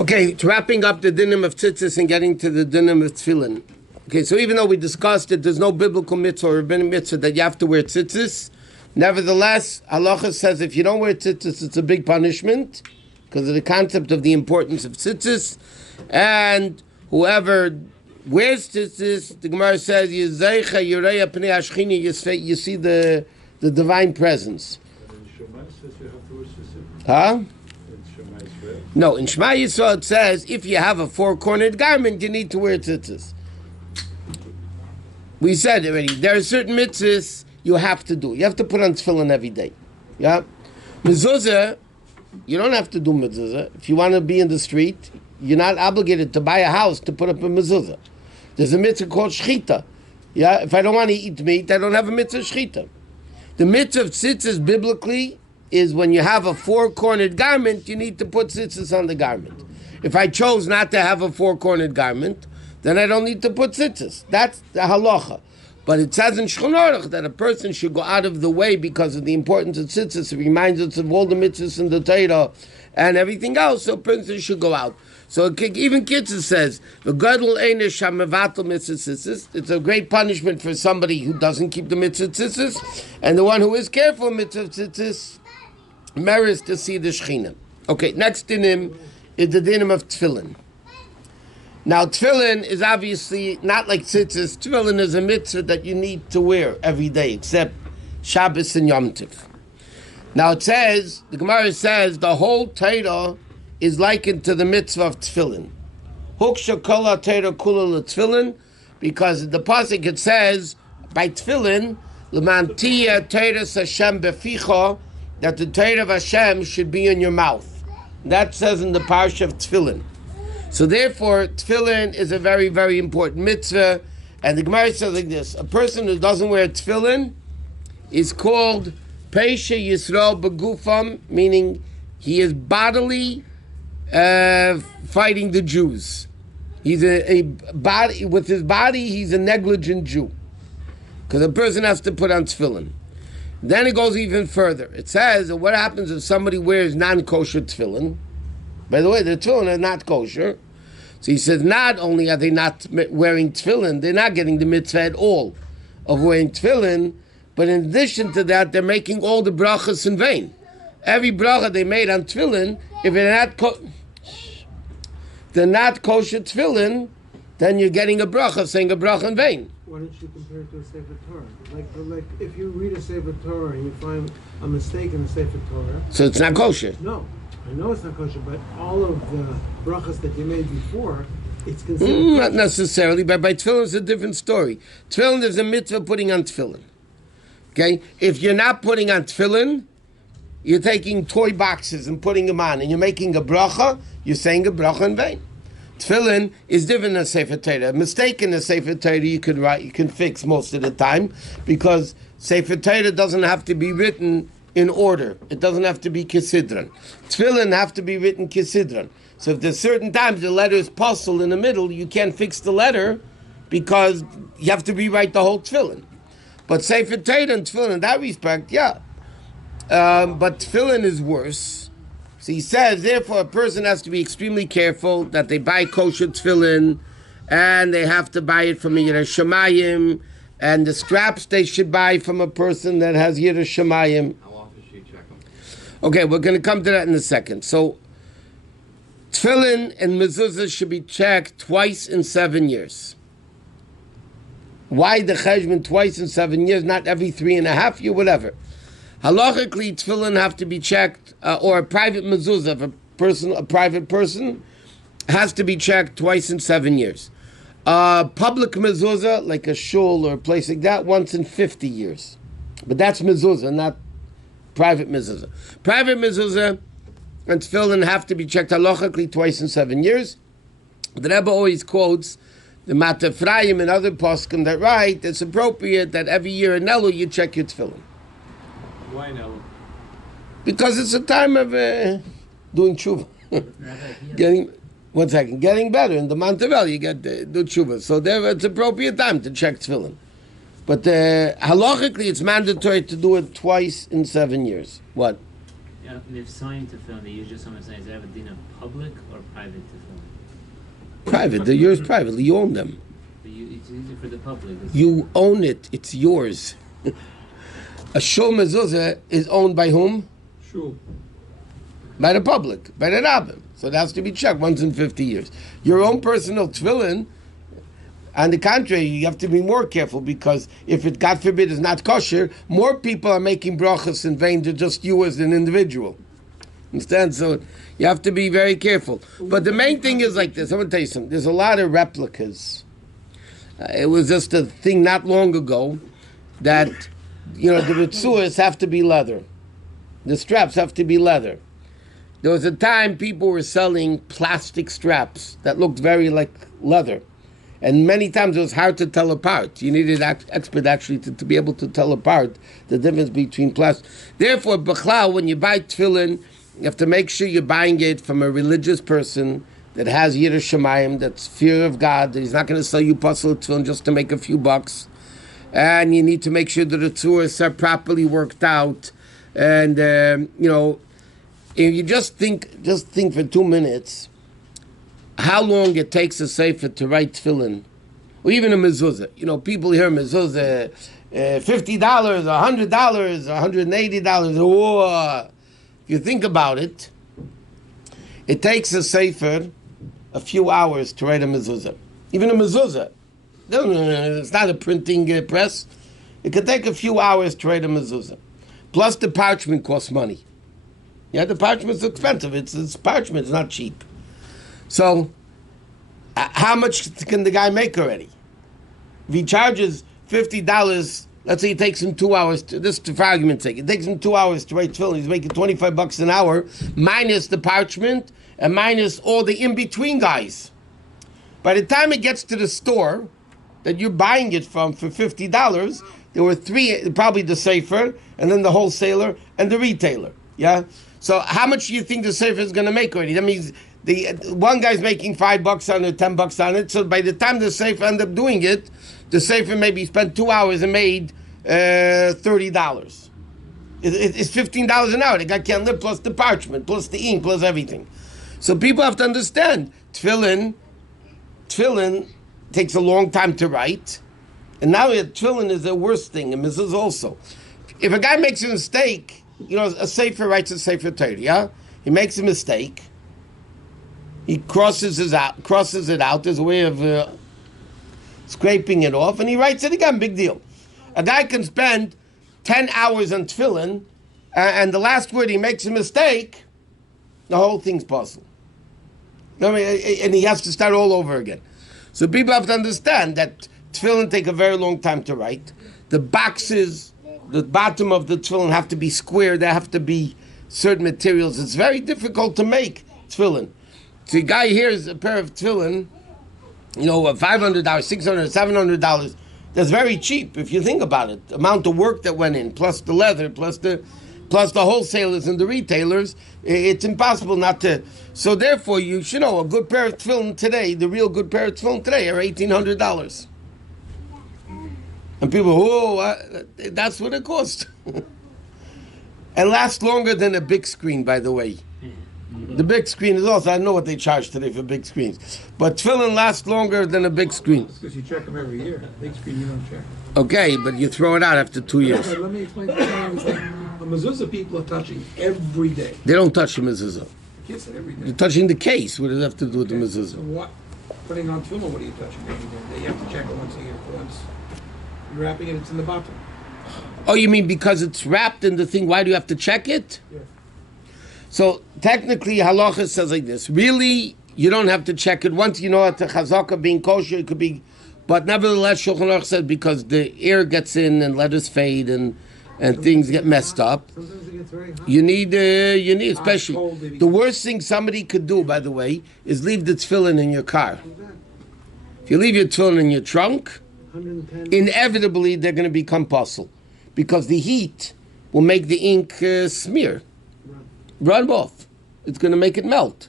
Okay, wrapping up the dinim of tzitzis and getting to the dinim of tefillin. Okay, so even though we discussed it, there's no biblical mitzvah or rabbinic mitzvah that you have to wear tzitzis. Nevertheless, Halachos says if you don't wear tzitzis, it's a big punishment because of the concept of the importance of tzitzis. And whoever wears tzitzis, the Gemara says, you see the divine presence. Huh? No, in Shema Yisrael it says, if you have a four-cornered garment, you need to wear tzitzis. We said already, there are certain mitzvahs you have to do. You have to put on tefillin every day. Yeah? Mezuzah, you don't have to do mezuzah. If you want to be in the street, you're not obligated to buy a house to put up a mezuzah. There's a mitzvah called shchita. Yeah? If I don't want to eat meat, I don't have a mitzvah shchita. The mitzvah of tzitzis biblically is when you have a four-cornered garment, you need to put tzitzis on the garment. If I chose not to have a four-cornered garment, then I don't need to put tzitzis. That's the halacha. But it says in Shulchan Aruch that a person should go out of the way because of the importance of tzitzis. It reminds us of all the mitzvahs in the Torah and everything else, so a person should go out. So even Kitzur says, it's a great punishment for somebody who doesn't keep the mitzvah tzitzis, and the one who is careful of mitzvah tzitzis merits to see the Shechina. Okay, next dinim is the dinim of tefillin. Now, tefillin is obviously not like tzitzis. Tefillin is a mitzvah that you need to wear every day, except Shabbos and Yom Tov. Now, it says, the Gemara says, the whole Torah is likened to the mitzvah of tefillin. Huksha kol ha-Torah kula l'tefillin, because the pasuk it says, by tefillin, l'man tiyeh Torahs Hashem beficha, that the Torah of Hashem should be in your mouth. That says in the parsha of Tefillin. So therefore, Tefillin is a very, very important mitzvah. And the Gemara says like this, a person who doesn't wear Tefillin is called Pesha Yisrael Begufam, meaning he is bodily fighting the Jews. He's a body, with his body, he's a negligent Jew. Because a person has to put on Tefillin. Then it goes even further. It says, what happens if somebody wears non-kosher tefillin? By the way, the tefillin are not kosher. So he says, not only are they not wearing tefillin, they're not getting the mitzvah at all of wearing tefillin, but in addition to that, they're making all the brachas in vain. Every bracha they made on tefillin, if they're not kosher tefillin, then you're getting a bracha, saying a bracha in vain. Why don't you compare it to a Sefer Torah? Like if you read a Sefer Torah and you find a mistake in the Sefer Torah... So it's not kosher? No. I know it's not kosher, but all of the brachas that you made before, it's considered not necessarily, but by tefillin it's a different story. Tefillin is a mitzvah putting on tefillin. Okay? If you're not putting on tefillin, you're taking toy boxes and putting them on, and you're making a bracha, you're saying a bracha in vain. Tefillin is different than Sefer Torah. A mistake in the Sefer Torah you can fix most of the time, because Sefer Torah doesn't have to be written in order. It doesn't have to be kisidron. Tefillin have to be written kisidron. So if there's certain times the letter is puzzled in the middle, you can't fix the letter because you have to rewrite the whole tefillin. But Sefer Torah and tefillin in that respect, yeah. But tefillin is worse. So he says, therefore, a person has to be extremely careful that they buy kosher tefillin, and they have to buy it from a Yireh Shamayim, and the straps they should buy from a person that has Yireh Shamayim. How often should you check them? Okay, we're going to come to that in a second. So, tefillin and mezuzah should be checked twice in 7 years. Why the cheshbon twice in 7 years, not every 3.5 years, whatever. Halachically, tefillin have to be checked, or a private mezuzah, if a private person, has to be checked twice in 7 years. Public mezuzah, like a shul or a place like that, once in 50 years. But that's mezuzah, not private mezuzah. Private mezuzah and tefillin have to be checked halachically twice in 7 years. The Rebbe always quotes the Matafrayim and other poskim that write, it's appropriate that every year in Elul you check your tefillin. Why no? Because it's a time of doing tshuva. Getting better. In the month of El, you get do tshuva. So there, it's appropriate time to check tefillin. But halachically, it's mandatory to do it twice in 7 years. What? Yeah, if signing tefillin, they usually someone saying, "Is that a din of public or private tefillin?" Private. They're yours privately. You own them. But it's easy for the public. You own it. It's yours. A shul mezuzah is owned by whom? Shul. By the public, by the rabbin. So it has to be checked once in 50 years. Your own personal tefillin, on the contrary, you have to be more careful because if it, God forbid, is not kosher, more people are making brachas in vain than just you as an individual. Understand? So you have to be very careful. But the main thing is like this. I'm going to tell you something. There's a lot of replicas. It was just a thing not long ago that, the ritzuas have to be leather. The straps have to be leather. There was a time people were selling plastic straps that looked very like leather. And many times it was hard to tell apart. You needed an expert actually to be able to tell apart the difference between plastic. Therefore, b'chlal, when you buy tefillin, you have to make sure you're buying it from a religious person that has Yiras Shamayim, that's fear of God. He's not going to sell you puzzle tefillin just to make a few bucks. And you need to make sure that the tzuras are properly worked out. And, if you just think for 2 minutes, how long it takes a sefer to write tefillin, or even a mezuzah. People hear mezuzah, $50, $100, $180. Whoa. If you think about it, it takes a sefer a few hours to write a mezuzah. Even a mezuzah. It's not a printing press. It could take a few hours to write a mezuzah. Plus the parchment costs money. Yeah, the parchment's expensive. It's parchment. It's not cheap. So, how much can the guy make already? If he charges $50, let's say it takes him 2 hours. For argument's sake, it takes him 2 hours to write tefillin. He's making $25 an hour, minus the parchment and minus all the in-between guys. By the time it gets to the store that you're buying it from for $50, there were three, probably the sefer, and then the wholesaler and the retailer. Yeah. So how much do you think the sefer is going to make already? That means the one guy's making $5 on it, $10 on it. So by the time the sefer end up doing it, the sefer maybe spent 2 hours and made $30. It's $15 an hour. The guy can't live plus the parchment, plus the ink, plus everything. So people have to understand tefillin takes a long time to write, and now tefillin is the worst thing, and mezuzah also. If a guy makes a mistake. A sefer writes a sefer Torah, yeah? He makes a mistake. He crosses it out. There's a way of scraping it off, and he writes it again. Big deal. A guy can spend 10 hours on tefillin, and the last word he makes a mistake, the whole thing's puzzled. And he has to start all over again. So people have to understand that tefillin take a very long time to write. The boxes, the bottom of the tefillin have to be square. There have to be certain materials. It's very difficult to make tefillin. So a guy hears a pair of tefillin, $500, $600, $700. That's very cheap if you think about it. The amount of work that went in, plus the leather, plus the wholesalers and the retailers, it's impossible not to. So therefore, you should know a good pair of tefillin today, the real good pair of tefillin today are $1,800. And people, that's what it costs. And lasts longer than a big screen, by the way. The big screen is also, I don't know what they charge today for big screens. But tefillin lasts longer than a big screen. That's because you check them every year. Big screen you don't check. Okay, but you throw it out after 2 years. Okay, let me explain to you. The mezuzah people are touching every day. They don't touch the mezuzah. Kiss it every day. You're touching the case. What does it have to do with the mezuzah? So what? Putting on tefillin, what are you touching every day? You have to check it once a year. Once you're wrapping it, it's in the bottom. Oh, you mean because it's wrapped in the thing, why do you have to check it? Yeah. So technically, halacha says like this. Really, you don't have to check it. Once you know at the chazaka being kosher, it could be. But nevertheless, Shulchan Aruch says because the air gets in and letters fade and things get messed up. Sometimes it gets very hot. You need especially the worst thing somebody could do, by the way, is leave the tefillin in your car. If you leave your tefillin in your trunk, 110. inevitably they're going to become puzzle because the heat will make the ink smear, run off. It's going to make it melt.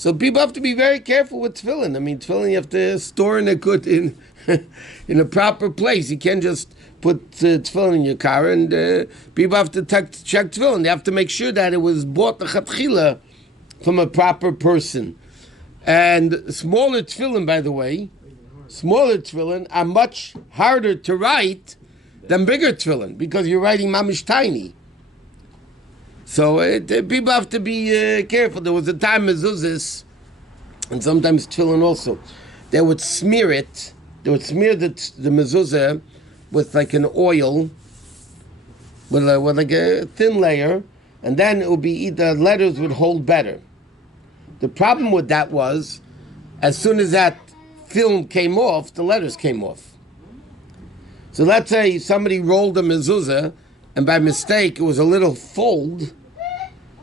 So people have to be very careful with tefillin. I mean, tefillin you have to store in a good in a proper place. You can't just put tefillin in your car, and people have to check tefillin. They have to make sure that it was bought the chatchila from a proper person. And smaller tefillin, by the way, smaller tefillin are much harder to write than bigger tefillin because you're writing mamish tiny. So people have to be careful. There was a time mezuzahs, and sometimes tefillin also, they would smear it. They would smear the mezuzah with like an oil, with like a thin layer, and then it would be the letters would hold better. The problem with that was, as soon as that film came off, the letters came off. So let's say somebody rolled a mezuzah, and by mistake it was a little fold.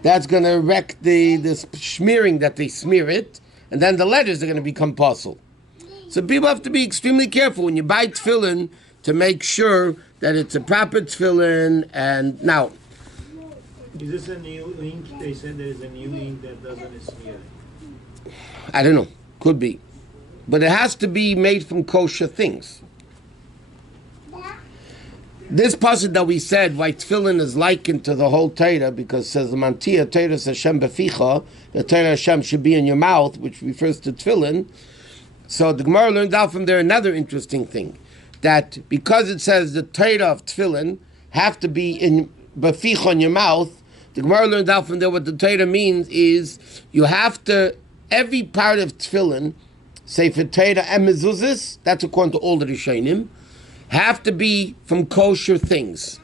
That's going to wreck the smearing that they smear it, and then the letters are going to become puzzled. So people have to be extremely careful when you buy tefillin to make sure that it's a proper tefillin. And now, is this a new ink? They said there is a new ink that doesn't smear. I don't know, could be, but it has to be made from kosher things. This passage that we said, why tefillin is likened to the whole Torah, because it says the mantia Torah Hashem beficha, the Torah Hashem should be in your mouth, which refers to tefillin. So the Gemara learned out from there another interesting thing, that because it says the Torah of tefillin have to be in beficha in your mouth, the Gemara learned out from there what the Torah means is you have to, every part of tefillin, say for Torah and mezuzahs, that's according to all the Rishonim, have to be from kosher things.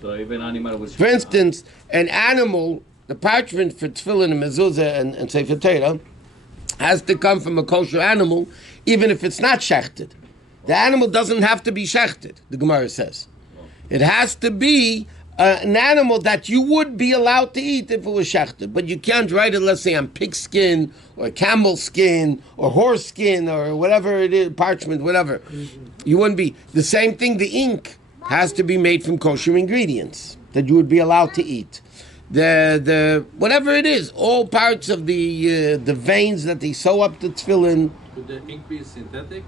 So even animal was. For instance, an animal, the parchment for tefillin and mezuzah and sefer Torah, has to come from a kosher animal, even if it's not shechted. The animal doesn't have to be shechted, the Gemara says. It has to be an animal that you would be allowed to eat if it was shechted. But you can't write it, let's say, on pig skin, or camel skin, or horse skin, or whatever it is, parchment, whatever. You wouldn't be. The same thing, the ink has to be made from kosher ingredients that you would be allowed to eat. The whatever it is, all parts of the veins that they sew up the tefillin. Could the ink be synthetic?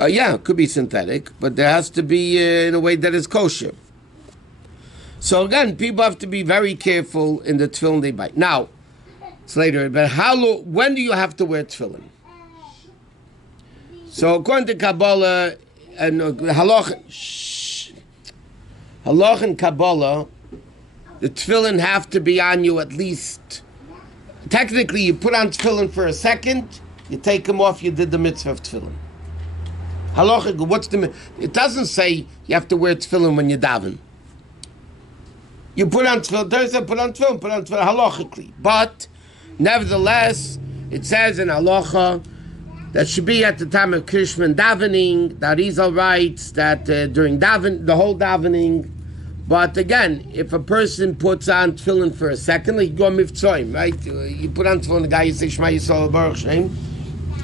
Yeah, it could be synthetic, but there has to be in a way that is kosher. So again, people have to be very careful in the tefillin they buy. Now, it's later, but when do you have to wear tefillin? So according to Kabbalah and halacha and Kabbalah, the tefillin have to be on you at least. Technically, you put on tefillin for a second, you take them off, you did the mitzvah of tefillin. Halacha, what's the? It doesn't say you have to wear tefillin when you daven. You put on tefillin, Thursday, put on tefillin, halachically. But, nevertheless, it says in halacha that should be at the time of Krishman davening, that Arizal writes that during the whole davening. But again, if a person puts on tefillin for a second, like you go mivtzoim, right? You put on tefillin, the guy, you say Shema Yisrael Baruch Shem,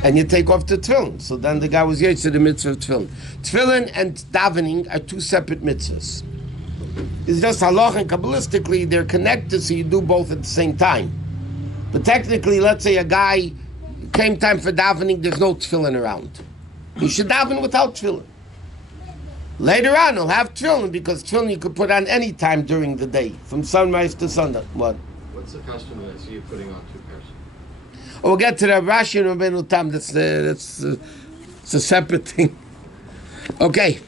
and you take off the tefillin. So then the guy was yetz to the mitzvah of tefillin. Tefillin and davening are two separate mitzvahs. It's just halacha and kabbalistically they're connected, so you do both at the same time. But technically, let's say a guy came time for davening, there's no tefillin around. He should daven without tefillin. Later on, he'll have tefillin because tefillin you could put on any time during the day, from sunrise to sundown. What? What's the custom that I see you putting on two pairs? Oh, we'll get to that Rashi and Rabbeinu Tam. That's it's a separate thing. Okay.